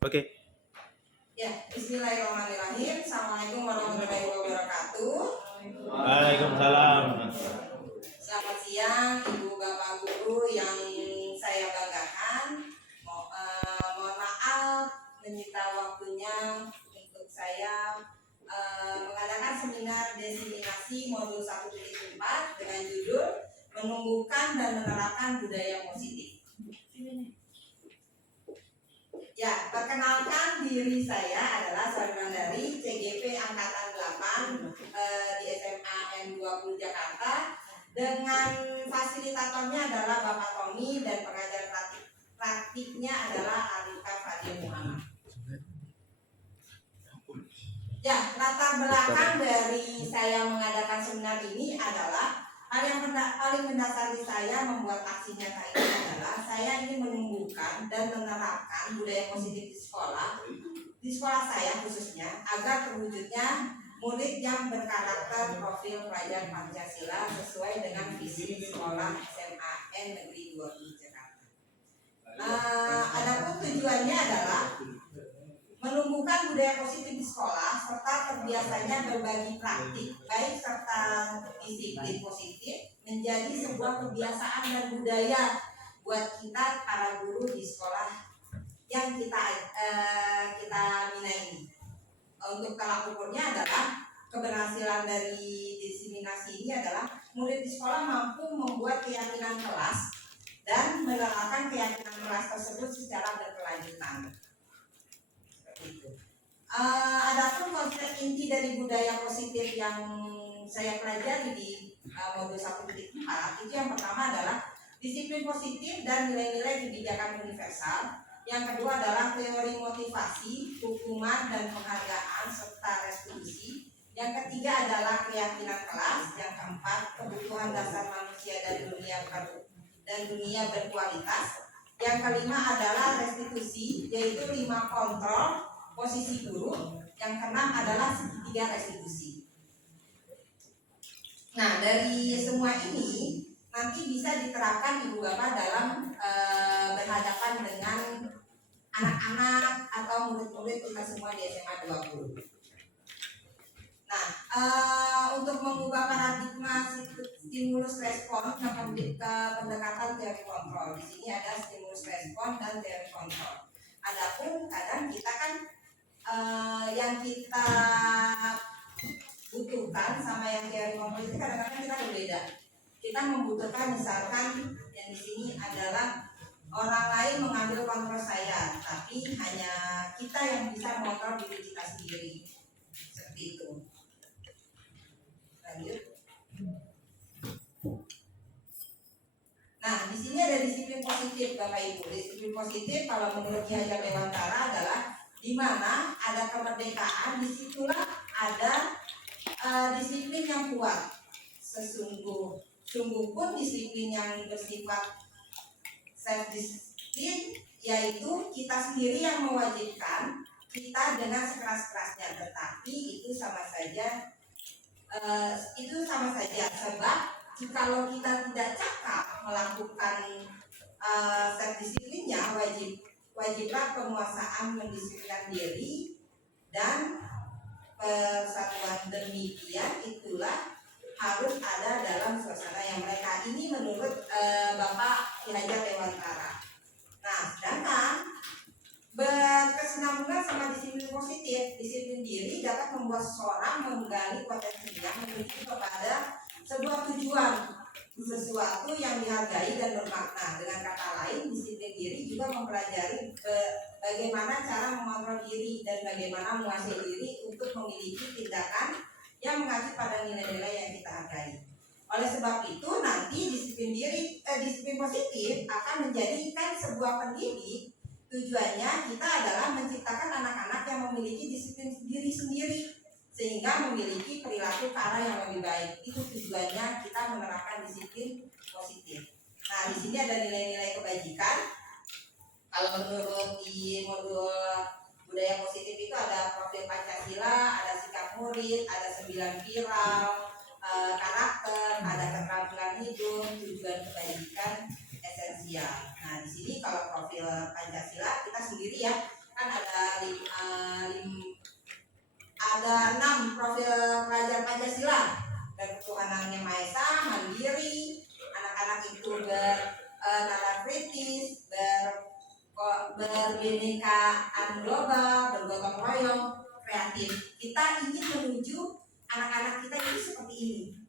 Oke. Ya, bismillahirrahmanirrahim. Assalamualaikum warahmatullahi wabarakatuh. Waalaikumsalam. Selamat siang, Ibu Bapak Guru yang saya banggakan. Mohon maaf menyita waktunya untuk saya mengadakan seminar desiminasi modul 1.4 dengan judul Menumbuhkan dan Menerapkan Budaya Positif. Ya, perkenalkan diri saya adalah Sarjana dari CGP Angkatan 8 di SMA N20 Jakarta dengan fasilitatornya adalah Bapak Tommy dan pengajar praktiknya adalah Arifah Fadil Muhammad. Ya, latar belakang dari saya mengadakan seminar ini adalah hal yang paling mendasari saya membuat aksi nyata ini adalah saya ingin menumbuhkan dan menerapkan budaya positif di sekolah saya khususnya, agar terwujudnya murid yang berkarakter profil pelajar Pancasila sesuai dengan visi sekolah SMA N Negeri 2 Jakarta. Adapun tujuannya adalah menumbuhkan budaya positif di sekolah serta terbiasanya berbagi praktik baik serta disiplin positif menjadi sebuah kebiasaan dan budaya buat kita para guru di sekolah yang kita bina ini. Untuk tolak ukurnya adalah keberhasilan dari disiminasi ini adalah murid di sekolah mampu membuat keyakinan kelas dan menerapkan keyakinan kelas tersebut secara berkelanjutan. Adapun konsep inti dari budaya positif yang saya pelajari di modul 1.4 itu yang pertama adalah disiplin positif dan nilai-nilai kebijakan universal. Yang kedua adalah teori motivasi, hukuman dan penghargaan serta restitusi. Yang ketiga adalah keyakinan kelas. Yang keempat kebutuhan dasar manusia dan dunia berkualitas. Yang kelima adalah restitusi, yaitu 5 kontrol posisi guru. Yang keenam adalah segitiga restitusi. Nah, dari semua ini nanti bisa diterapkan Ibu Bapak dalam berhadapan dengan anak-anak atau murid-murid kita semua di SMA 20. Nah, untuk mengubah paradigma stimulus respon ke pendekatan teori kontrol. Di sini ada stimulus respon dan teori kontrol. Adapun kadang kita kan yang kita butuhkan sama yang teori kontrol itu kadang-kadang kita berbeda. Kita membutuhkan misalkan yang di sini adalah orang lain mengambil kontrol saya, tapi hanya kita yang bisa mengontrol diri kita sendiri. Seperti itu. Lanjut. Nah, di sini ada disiplin positif, Bapak Ibu. Disiplin positif kalau menurut Ki Hajar Dewantara adalah di mana ada kemerdekaan, disitulah ada disiplin yang kuat. Sungguh pun disiplin yang bersifat self disiplin, yaitu kita sendiri yang mewajibkan kita dengan sekeras-kerasnya, tetapi itu sama saja sebab kalau kita tidak cakap melakukan self disiplinnya, wajiblah penguasaan mendisiplinkan diri dan persatuan demikian itulah harus ada dalam suasana yang mereka ini menurut Bapak Ki Hajar Dewantara. Nah, sedangkan berkesinambungan sama disiplin positif, disiplin diri dapat membuat seseorang menggali potensinya menuju kepada sebuah tujuan, sesuatu yang dihargai dan bermakna. Dengan kata lain, disiplin diri juga mempelajari bagaimana cara mengontrol diri dan bagaimana menguasai diri untuk memiliki tindakan yang mengacu pada nilai-nilai yang kita hargai. Oleh sebab itu, nanti disiplin positif akan menjadikan sebuah pendidik. Tujuannya kita adalah menciptakan anak-anak yang memiliki disiplin diri sendiri sehingga memiliki perilaku ke arah yang lebih baik. Itu tujuannya kita menerapkan disiplin positif. Nah, di sini ada nilai-nilai kebajikan. Kalau menurut di modul budaya positif itu ada profil Pancasila, ada sikap murid, ada 9 viral, karakter, ada keterampilan hidup, tujuan kebajikan esensial. Nah, di sini kalau profil Pancasila kita sendiri ya, kan ada ada 6 profil pelajar Pancasila. Dan ketuhanan yang Maha Esa, mandiri, anak-anak itu bernalar kritis, berbinekaan global, bergotong royong, kreatif. Kita ingin menuju anak-anak kita itu seperti ini.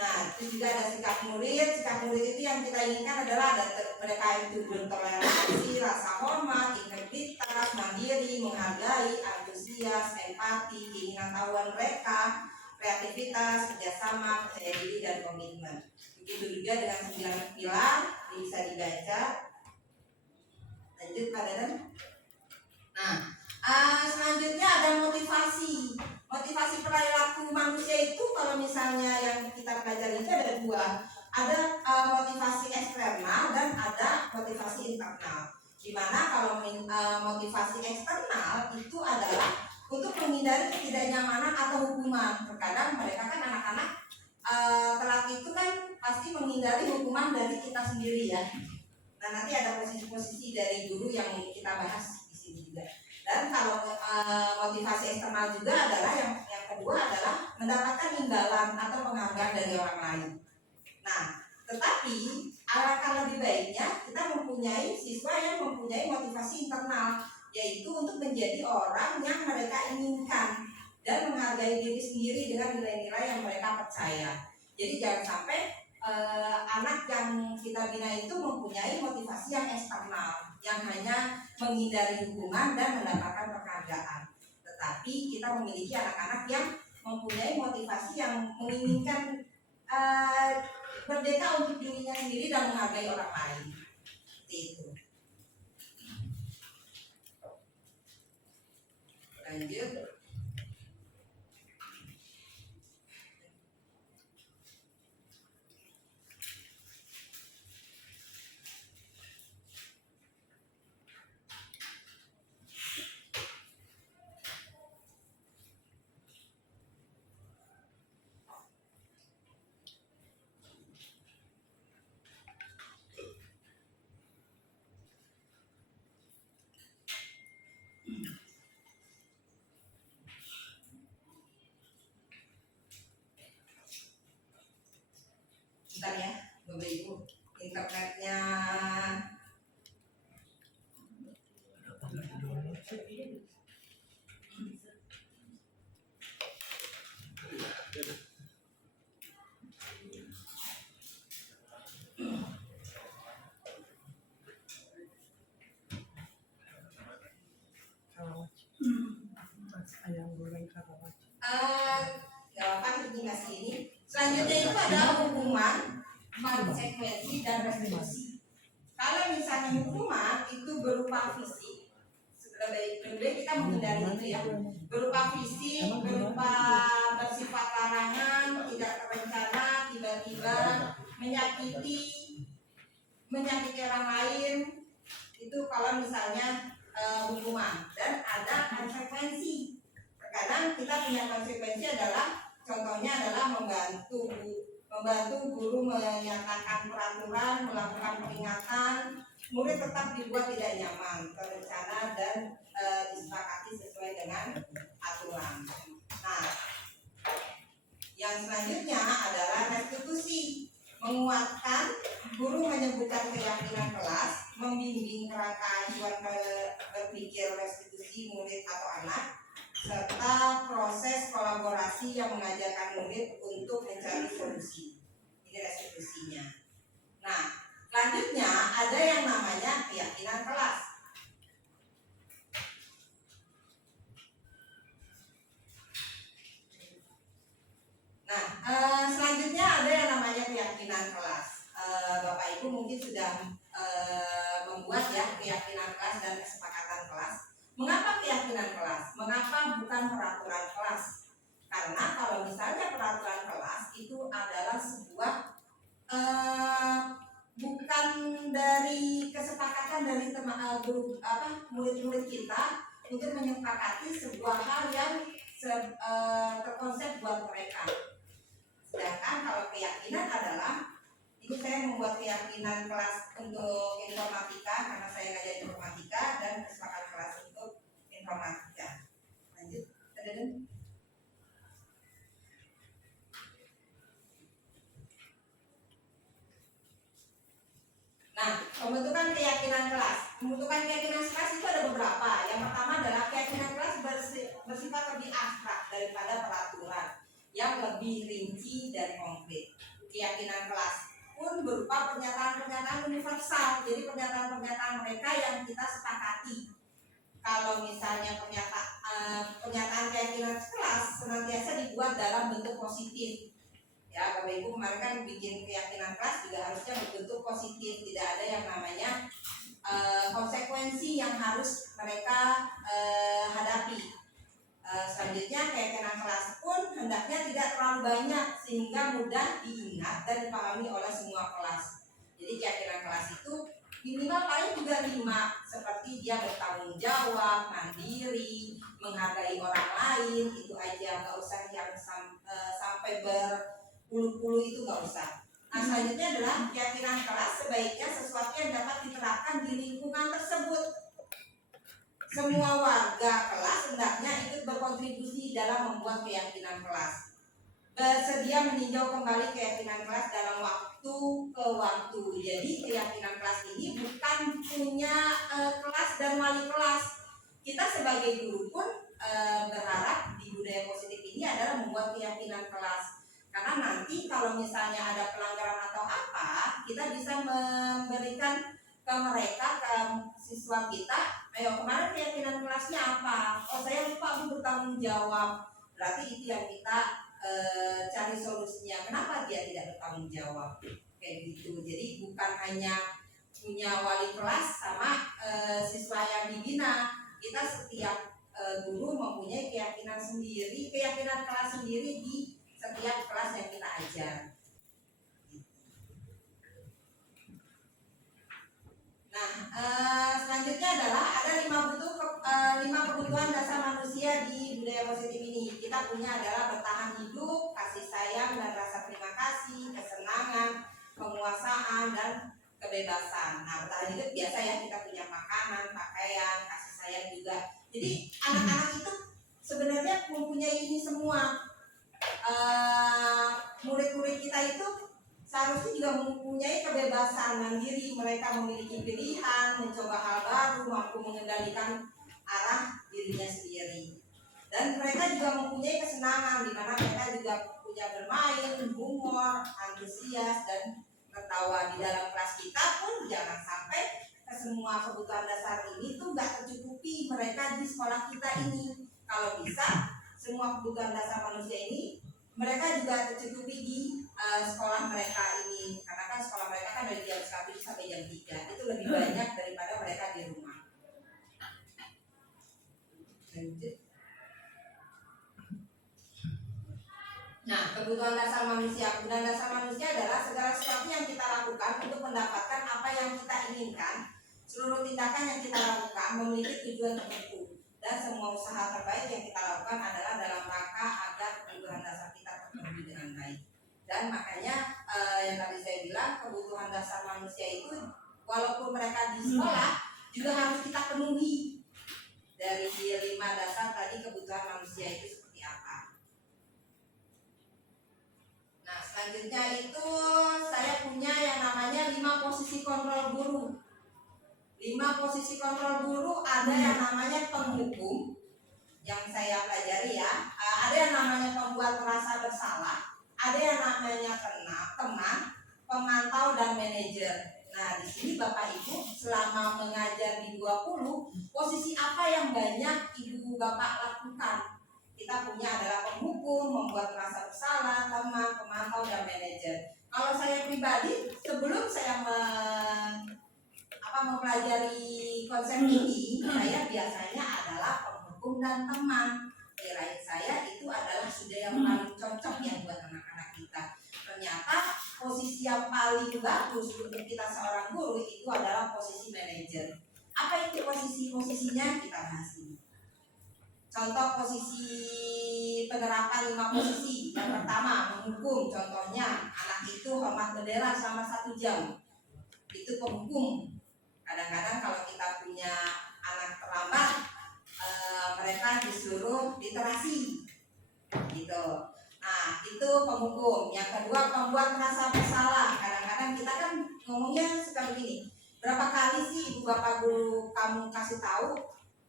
Nah, itu juga ada sikap murid. Sikap murid itu yang kita inginkan adalah mereka itu bertoleransi, rasa hormat, integritas, mandiri, menghargai, antusias, empati, keingintahuan mereka, kreativitas, kerjasama, percaya diri, dan komitmen. Begitu juga dengan 9 pilar, ini bisa dibaca. Lanjut Pak Dadan. Nah, selanjutnya ada motivasi. Motivasi perilaku manusia itu kalau misalnya yang kita pelajari itu ada 2. Ada motivasi eksternal dan ada motivasi internal. Dimana kalau motivasi eksternal itu adalah untuk menghindari ketidaknyamanan atau hukuman. Terkadang mereka kan anak-anak telat itu kan pasti menghindari hukuman dari kita sendiri ya. Nah, nanti ada posisi-posisi dari guru yang kita bahas di sini juga. Dan kalau motivasi eksternal juga adalah yang kedua adalah mendapatkan imbalan atau penghargaan dari orang lain. Nah, tetapi alangkah lebih baiknya kita mempunyai siswa yang mempunyai motivasi internal, yaitu untuk menjadi orang yang mereka inginkan dan menghargai diri sendiri dengan nilai-nilai yang mereka percaya. Jadi jangan sampai anak yang kita bina itu mempunyai motivasi yang eksternal, yang hanya menghindari hukuman dan mendapatkan penghargaan. Tetapi kita memiliki anak-anak yang mempunyai motivasi yang menginginkan merdeka untuk dirinya sendiri dan menghargai orang lain. Seperti itu. Lanjut. Bentar ya, Bapak Ibu, internetnya ayam goreng karawat. Gak apa-apa, ini masih ini. Selanjutnya itu adalah hukuman, konsekuensi, dan restitusi. Kalau misalnya hukuman itu berupa fisik, lebih baik kita menghindari itu ya. Berupa fisik, berupa bersifat larangan, tidak terencana, tiba-tiba menyakiti orang lain. Itu kalau misalnya hukuman. Dan ada konsekuensi. Terkadang kita punya konsekuensi adalah, contohnya adalah membantu guru menyatakan peraturan, melakukan peringatan, murid tetap dibuat tidak nyaman, terencana, dan disepakati sesuai dengan aturan. Nah, yang selanjutnya adalah restitusi. Menguatkan, guru menyebutkan keyakinan kelas, membimbing kerangka acuan berpikir restitusi murid atau anak, serta proses kolaborasi yang mengajarkan murid untuk mencari solusi. Ini restitusinya. Nah, selanjutnya ada yang namanya keyakinan kelas. Nah, selanjutnya ada yang namanya keyakinan kelas. Bapak Ibu mungkin sudah membuat ya keyakinan kelas dan kesepakatan kelas. Mengapa keyakinan kelas? Mengapa bukan peraturan kelas? Karena kalau misalnya peraturan kelas itu adalah sebuah bukan dari kesepakatan dari murid-murid kita untuk menyepakati sebuah hal yang terkonsep buat mereka. Sedangkan kalau keyakinan adalah, ini saya membuat keyakinan kelas untuk informatika karena saya ngajar informatika, dan kesepakatan kelas untuk pembentukan keyakinan kelas itu ada beberapa. Yang pertama adalah keyakinan kelas bersifat lebih abstrak daripada peraturan yang lebih rinci dan konkret. Keyakinan kelas pun berupa pernyataan-pernyataan universal. Jadi pernyataan-pernyataan mereka yang kita sepakati. Kalau misalnya pernyataan keyakinan kelas senantiasa dibuat dalam bentuk positif. Ya, Bapak Ibu kemarin kan bikin keyakinan kelas juga harusnya berbentuk positif, tidak ada yang namanya konsekuensi yang harus mereka hadapi. Selanjutnya keyakinan kelas pun hendaknya tidak terlalu banyak sehingga mudah diingat dan dipahami oleh semua kelas. Jadi keyakinan kelas itu minimal paling juga 5, seperti dia bertanggung jawab, mandiri, menghargai orang lain, itu aja, nggak usah yang sampai berpuluh-puluh, itu nggak usah. Nah, selanjutnya adalah keyakinan kelas sebaiknya sesuatu yang dapat diterapkan di lingkungan tersebut. Semua warga kelas hendaknya ikut berkontribusi dalam membuat keyakinan kelas. Bersedia meninjau kembali keyakinan kelas dalam waktu ke waktu. Jadi keyakinan kelas ini bukan punya kelas dan wali kelas. Kita sebagai guru pun berharap di budaya positif ini adalah membuat keyakinan kelas. Karena nanti kalau misalnya ada pelanggaran atau apa, kita bisa memberikan ke mereka, ke siswa kita, ayo kemarin keyakinan kelasnya apa? Oh, saya lupa, Bu, bertanggung jawab. Berarti itu yang kita cari solusinya. Kenapa dia tidak bertanggung jawab? Kayak gitu. Jadi bukan hanya punya wali kelas sama siswa yang dibina. Kita setiap guru mempunyai keyakinan sendiri, keyakinan kelas sendiri di setiap kelas yang kita ajar. Nah, selanjutnya adalah ada 5 kebutuhan dasar manusia di budaya positif ini. Kita punya adalah bertahan hidup, kasih sayang dan rasa terima kasih, kesenangan, penguasaan dan kebebasan. Nah, bertahan hidup biasa ya, kita punya makanan, pakaian, kasih sayang juga. Jadi anak-anak itu sebenarnya mempunyai ini semua. Murid-murid kita itu seharusnya juga mempunyai kebebasan mandiri, mereka memiliki pilihan, mencoba hal baru, mampu mengendalikan arah dirinya sendiri. Dan mereka juga mempunyai kesenangan di mana mereka juga punya bermain, humor, antusias dan tertawa. Di dalam kelas kita pun jangan sampai semua kebutuhan dasar ini tuh gak tercukupi mereka di sekolah kita ini. Kalau bisa semua kebutuhan dasar manusia ini mereka juga tercukupi di sekolah mereka ini, karena kan sekolah mereka kan dari jam 1 sampai jam 3, itu lebih banyak daripada mereka di rumah. Lanjut. Nah, kebutuhan dasar manusia adalah segala sesuatu yang kita lakukan untuk mendapatkan apa yang kita inginkan. Seluruh tindakan yang kita lakukan memiliki tujuan tertentu, dan semua usaha terbaik yang kita lakukan adalah dalam rangka agar kebutuhan dasar kita terpenuhi dengan baik. Dan makanya yang tadi saya bilang, kebutuhan dasar manusia itu walaupun mereka di sekolah juga harus kita penuhi. Dari 5 dasar tadi kebutuhan manusia itu seperti apa. Nah, selanjutnya itu saya punya yang namanya 5 posisi kontrol guru. 5 posisi kontrol guru, ada yang namanya penghukum yang saya pelajari ya, ada yang namanya pembuat merasa bersalah, ada yang namanya teman, pemantau dan manajer. Nah, di sini Bapak Ibu selama mengajar di 20, posisi apa yang banyak Ibu Bapak lakukan? Kita punya adalah penghukum, membuat merasa bersalah, teman, pemantau dan manajer. Kalau saya pribadi sebelum saya mempelajari konsep ini, saya biasanya adalah penghukum dan teman. Kirain saya itu adalah sudah yang paling cocok ya buat anak-anak kita. Ternyata posisi yang paling bagus untuk kita seorang guru itu adalah posisi manajer. Apa itu posisinya? Kita bahas ini. Contoh posisi penerapan 5 posisi. Yang pertama, menghukum. Contohnya, anak itu hormat bendera selama 1 jam. Itu penghukum. Kadang-kadang kalau kita punya anak terlambat, mereka disuruh literasi gitu. Nah, itu penghukum. Yang kedua, pembuat merasa bersalah. Kadang-kadang kita kan ngomongnya suka begini, Berapa kali sih ibu bapak guru kamu kasih tahu,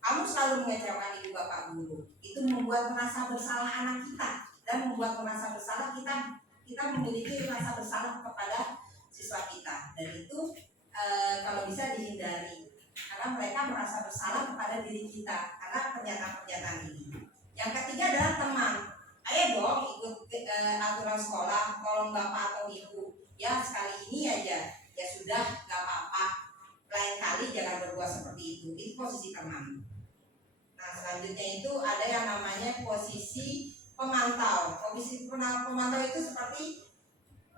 kamu selalu mengecewakan ibu bapak guru. Itu membuat merasa bersalah anak kita dan membuat merasa bersalah kita memiliki rasa bersalah kepada siswa kita, dan itu kalau bisa dihindari karena mereka merasa bersalah kepada diri kita karena pernyataan-pernyataan ini. Yang ketiga adalah teman. Ayo dong ikut aturan sekolah, tolong bapak atau ibu ya sekali ini aja, ya sudah gak apa-apa, lain kali jangan berbuat seperti itu posisi teman. Nah selanjutnya itu ada yang namanya posisi pemantau. Posisi pemantau itu seperti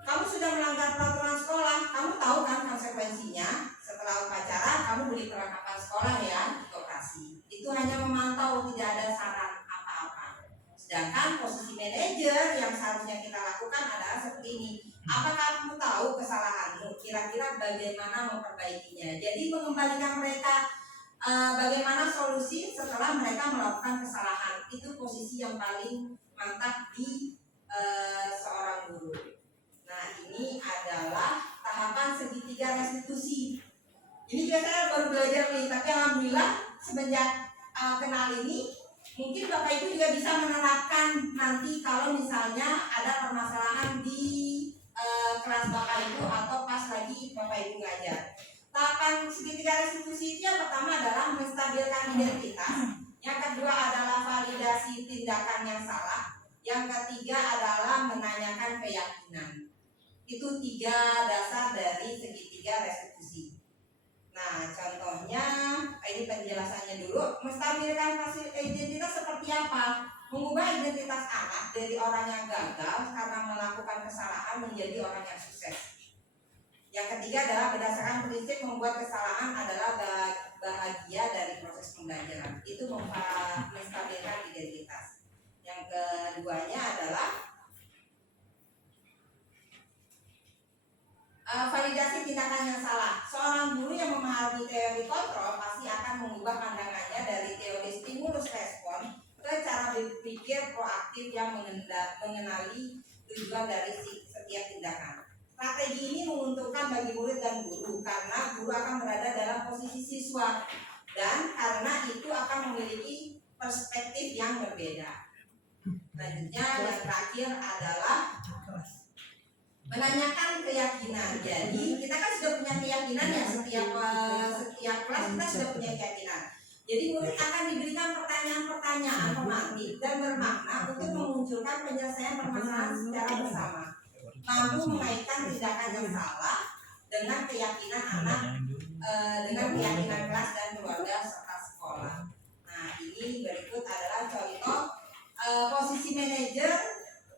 kamu sudah melanggar peraturan sekolah, kamu tahu kan konsekuensinya. Setelah upacara kamu beli perlengkapan sekolah ya di koperasi. Itu hanya memantau, tidak ada saran apa-apa. Sedangkan posisi manajer yang seharusnya kita lakukan adalah seperti ini. Apakah kamu tahu kesalahanmu? Kira-kira bagaimana memperbaikinya? Jadi mengembalikan mereka bagaimana solusi setelah mereka melakukan kesalahan. Itu posisi yang paling mantap di seorang guru. Nah ini adalah tahapan segitiga restitusi. Ini juga saya baru belajar nih, tapi alhamdulillah semenjak kenal ini mungkin bapak ibu juga bisa menerapkan nanti kalau misalnya ada permasalahan di kelas bapak ibu atau pas lagi bapak ibu ngajar. Tahapan segitiga restitusi itu yang pertama adalah menstabilkan identitas, yang kedua adalah validasi tindakan yang salah, yang ketiga adalah menanyakan keyakinan. Itu 3 dasar dari segitiga restitusi. Nah contohnya ini penjelasannya dulu. Menstabilkan identitas seperti apa? Mengubah identitas anak dari orang yang gagal karena melakukan kesalahan menjadi orang yang sukses. Yang ketiga adalah berdasarkan prinsip membuat kesalahan adalah bahagia dari proses pembelajaran. Itu menstabilkan identitas. Yang keduanya adalah validasi tindakan yang salah. Seorang guru yang memahami teori kontrol pasti akan mengubah pandangannya dari teori stimulus respon ke cara berpikir proaktif yang mengenali tujuan dari setiap tindakan. Strategi ini menguntungkan bagi murid dan guru karena guru akan berada dalam posisi siswa dan karena itu akan memiliki perspektif yang berbeda. Selanjutnya yang terakhir adalah menanyakan keyakinan. Jadi kita kan sudah punya keyakinan ya, setiap kelas kita sudah punya keyakinan. Jadi murid akan diberikan pertanyaan-pertanyaan pematik dan bermakna untuk memunculkan penyelesaian permasalahan secara bersama. Mampu mengaitkan tindakan yang salah dengan keyakinan anak, dengan keyakinan kelas dan keluarga serta sekolah. Nah ini berikut adalah contoh posisi manajer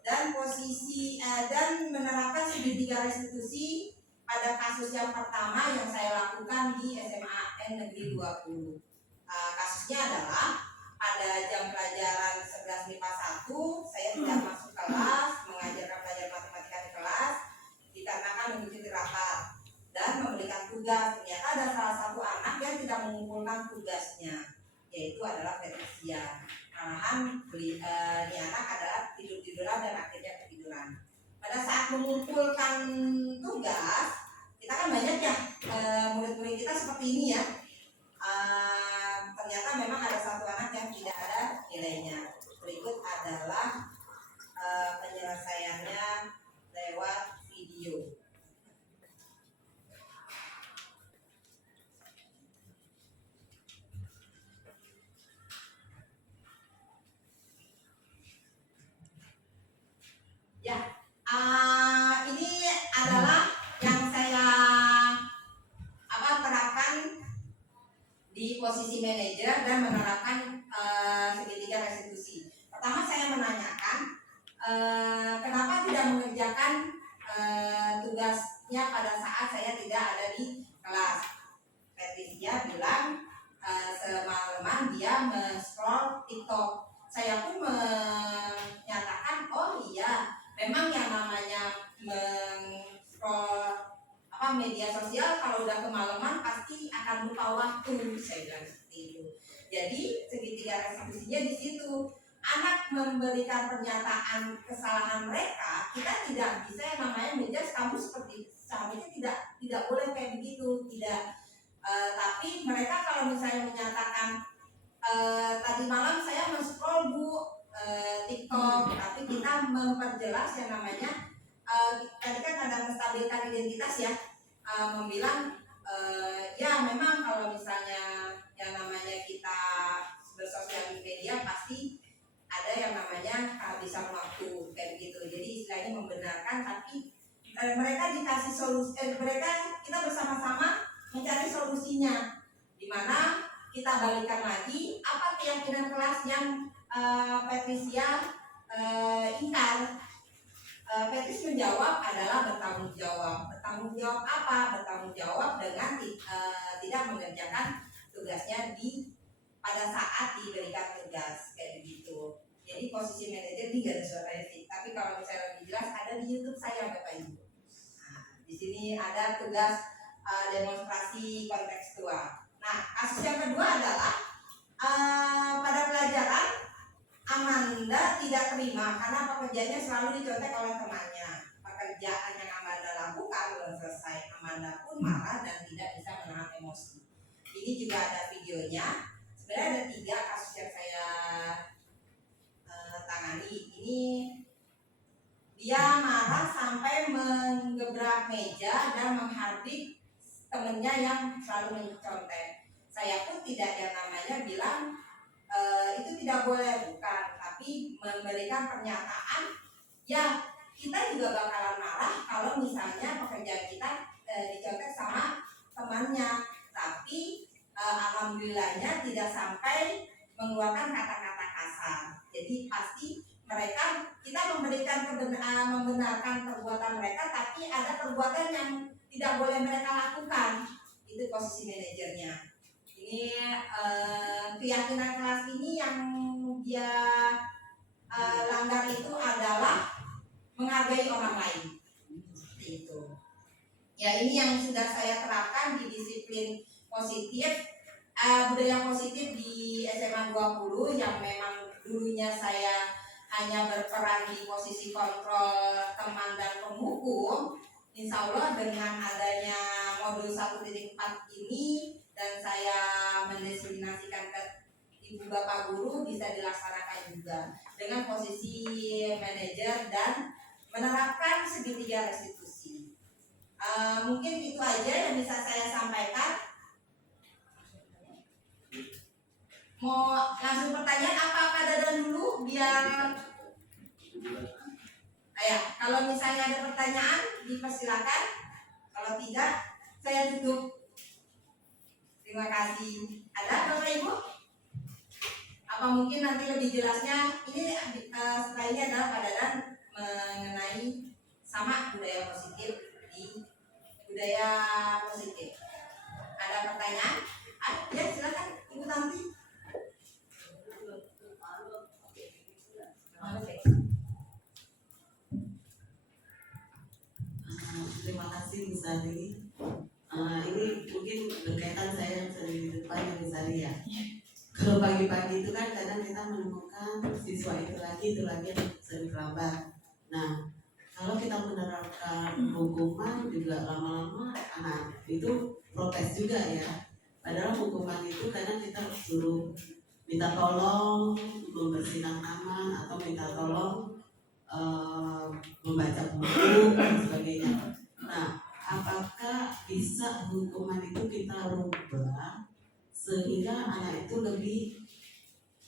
dan posisi dan menerapkan segitiga restitusi pada kasus yang pertama yang saya lakukan di SMA Negeri 20. Kasusnya adalah pada jam pelajaran 11 MIPA 1 saya tidak masuk kelas mengajarkan pelajaran matematika di kelas dikarenakan mengikuti rapat dan memberikan tugas. Ternyata ada salah satu anak yang tidak mengumpulkan tugasnya, yaitu adalah Felicia. Malahan ini anak adalah tidur-tiduran dan akhirnya ketiduran. Pada saat mengumpulkan tugas, kita kan banyak ya murid-murid kita seperti ini ya. Ternyata memang ada satu anak yang tidak ada nilainya. Berikut adalah penyelesaiannya lewat video. Ya, ini adalah yang saya terapkan di posisi manajer dan menerapkan segitiga restitusi. Pertama saya menanyakan kenapa tidak mengerjakan tugasnya pada saat saya tidak ada di kelas. Felicia bilang semalaman dia men-scroll TikTok. Saya pun menyatakan oh iya, memang yang namanya men-scroll media sosial kalau udah kemalaman pasti akan lupa waktu, saya bilang seperti itu. Jadi segitiga restitusinya di situ. Anak memberikan pernyataan kesalahan mereka, kita tidak bisa yang namanya menjudge kamu seperti seharusnya tidak boleh kayak begitu, Tapi mereka kalau misalnya menyatakan tadi malam saya men-scroll Bu TikTok, tapi kita memperjelas yang namanya tadi kan ada menstabilkan identitas ya, membilang ya memang kalau misalnya yang namanya kita bersosial media pasti ada yang namanya kehabisan waktu kayak gitu. Jadi istilahnya membenarkan, tapi mereka dikasih solusi, mereka kita bersama-sama mencari solusinya, di mana kita balikan lagi apa keyakinan kelas yang Patricia ingkar. Petris menjawab adalah bertanggung jawab. Bertanggung jawab apa? Bertanggung jawab dengan tidak mengerjakan tugasnya pada saat diberikan tugas kayak begitu. Jadi posisi manajer ini gak ada suaranya sih. Tapi kalau misalnya lebih jelas ada di YouTube saya Bapak Ibu. Nah, di sini ada tugas demonstrasi kontekstual. Nah, kasus yang kedua adalah pada pelajaran Amanda tidak terima karena pekerjaannya selalu dicontek oleh temannya. Pekerjaan yang Amanda lakukan belum selesai, Amanda pun marah dan tidak bisa menahan emosi. Ini juga ada videonya. Sebenarnya ada 3 kasus yang saya tangani. Ini dia marah sampai menggebrak meja dan menghardik temennya yang selalu mencontek. Saya pun tidak yang namanya bilang itu tidak boleh, bukan, tapi memberikan pernyataan ya kita juga bakalan marah kalau misalnya pekerjaan kita dicontek sama temannya, tapi alhamdulillahnya tidak sampai mengeluarkan kata-kata kasar. Jadi pasti mereka kita membenarkan perbuatan mereka, tapi ada perbuatan yang tidak boleh mereka lakukan. Itu posisi manajernya. Ini keyakinan kelas ini yang dia langgar itu adalah menghargai orang lain. Seperti itu. Ya, ini yang sudah saya terapkan di disiplin positif, budaya positif di SMA 20 yang memang dulunya saya hanya berperan di posisi kontrol teman dan penghukum. Insya Allah dengan adanya modul 1.4 ini dan saya mendisiplinasikan ke ibu bapak guru bisa dilaksanakan juga dengan posisi manajer dan menerapkan segitiga restitusi. Mungkin itu aja yang bisa saya sampaikan. Mau langsung pertanyaan apa dadan dulu biar kalau misalnya ada pertanyaan dipersilakan, kalau tidak saya tutup. Terima kasih. Ada Bapak Ibu? Apa mungkin nanti lebih jelasnya ini setelah ini adalah Pak Dadan mengenai sama budaya positif di budaya positif. Ada pertanyaan? Ya silakan Ibu Tanti. Terima kasih Bu Sari. Ini mungkin berkaitan saya yang sering di depan ya Bu Sari ya. Kalau pagi-pagi itu kan kadang kita menemukan siswa itu lagi yang sering terlambat. Nah, kalau kita menerapkan hukuman juga lama-lama anak itu protes juga ya. Padahal hukuman itu kadang kita suruh minta tolong membersihkan taman atau minta tolong membaca buku dan sebagainya. Nah, apakah bisa hukuman itu kita rubah sehingga anak itu lebih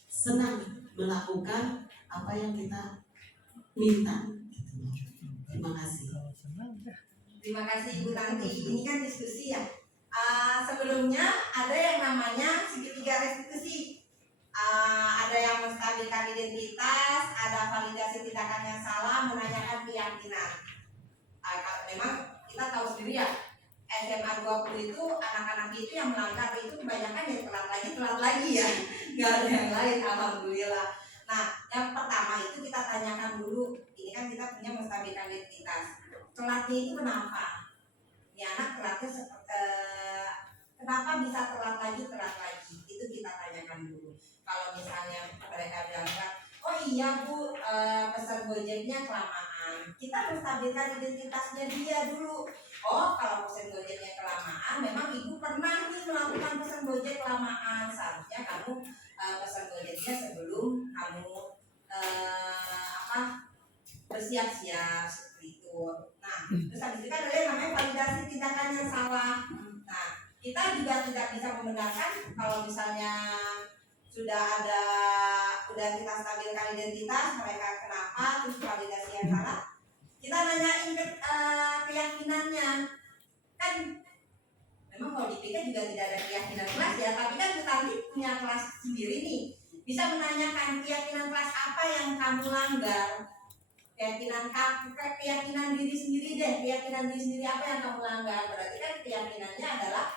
senang melakukan apa yang kita minta? Terima kasih. Terima kasih Ibu Tanti. Ini kan diskusi ya. Sebelumnya ada yang namanya segitiga restitusi. Ada yang menstabilkan identitas, ada validasi tindakan yang salah, menanyakan keyakinan. Memang kita tahu sendiri ya, SMA 20 itu anak-anak itu yang melanggar itu kebanyakan yang telat lagi ya, nggak ada yang lain, alhamdulillah. Nah, yang pertama itu kita tanyakan dulu, ini kan kita punya menstabilkan identitas. Telatnya itu kenapa? Ini anak telatnya kenapa bisa telat lagi? Itu kita tanyakan dulu. Kalau misalnya mereka bilang, oh iya Bu, pesan Gojeknya kelamaan. Kita harus stabilkan identitasnya dia dulu. Oh, kalau pesan Gojeknya kelamaan, memang Ibu pernah nih melakukan pesan Gojek kelamaan. Seharusnya kamu pesan Gojeknya sebelum kamu bersiap-siap seperti itu. Nah, terus habis itu kan ada yang namanya validasi tindakan yang salah. Nah, kita juga tidak bisa membenarkan kalau misalnya sudah kita stabilkan identitas, mereka kenapa, terus validasi yang salah, kita nanyain keyakinannya. Kan memang kalau di PK juga tidak ada keyakinan kelas ya, tapi kan tadi punya kelas sendiri nih, bisa menanyakan keyakinan kelas apa yang kamu langgar, keyakinan diri sendiri deh, keyakinan diri sendiri apa yang kamu langgar. Berarti kan keyakinannya adalah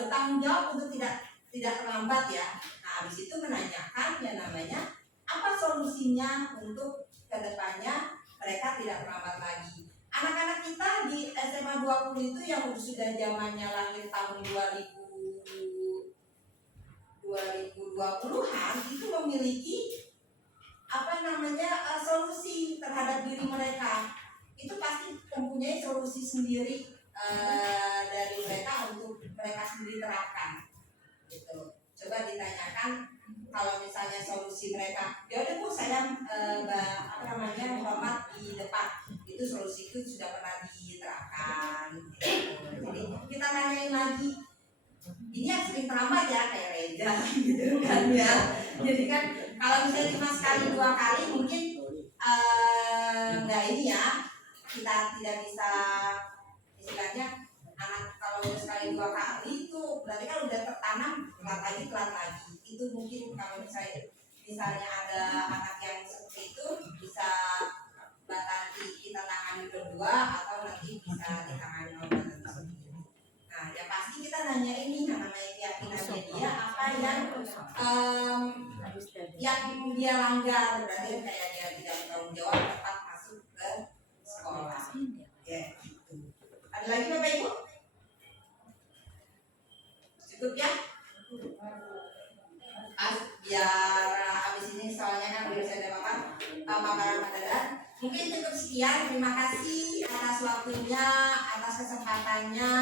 bertanggung jawab untuk tidak terlambat ya. Nah, habis itu menanyakan yang namanya apa solusinya untuk kedepannya mereka tidak terlambat lagi. Anak-anak kita di SMA 20 itu yang sudah zamannya lahir tahun 2020-an itu memiliki solusi terhadap diri mereka. Itu pasti mempunyai solusi sendiri dari mereka untuk mereka sendiri terapkan. Gitu. Coba ditanyakan kalau misalnya solusi mereka, ya udah Bu, saya hormat di depan. Itu solusi itu sudah pernah diterapkan. Gitu. Jadi kita tanyain lagi. Ini yang sering terlambat ya, kayak Reza gitu kan ya. Jadi kan kalau misalnya cuma sekali dua kali mungkin nggak ini ya, kita tidak bisa istilahnya anak kalau sekali dua kali itu berarti kan udah tertanam telat lagi. Itu mungkin kalau misalnya ada anak yang seperti itu bisa nanti kita tangani berdua atau nanti bisa ditangani oleh Nah, ya pasti kita nanya ini namanya keyakinannya dia apa yang dia langgar, berarti kayak dia tidak bertanggung jawab tepat masuk ke sekolah. Ya, gitu. Ada lagi Bapak Ibu? Cukup ya? Biar habis ini soalnya kan udah bisa ada paparan mendadak. Mungkin cukup sekian. Terima kasih atas waktunya, atas kesempatannya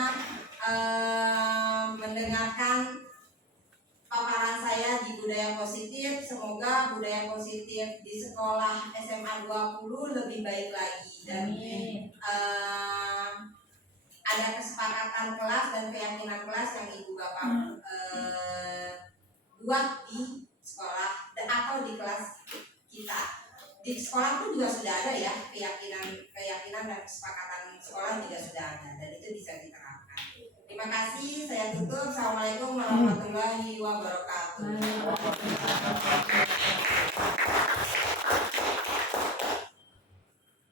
mendengarkan paparan saya di budaya positif. Semoga budaya positif di sekolah SMA 20 lebih baik lagi dan ada kesepakatan kelas dan keyakinan kelas yang Ibu Bapak buat di sekolah atau di kelas kita. Di sekolah pun juga sudah ada ya keyakinan dan kesepakatan sekolah juga sudah ada dan itu bisa diterapkan. Terima kasih, saya tutup. Assalamualaikum warahmatullahi wabarakatuh.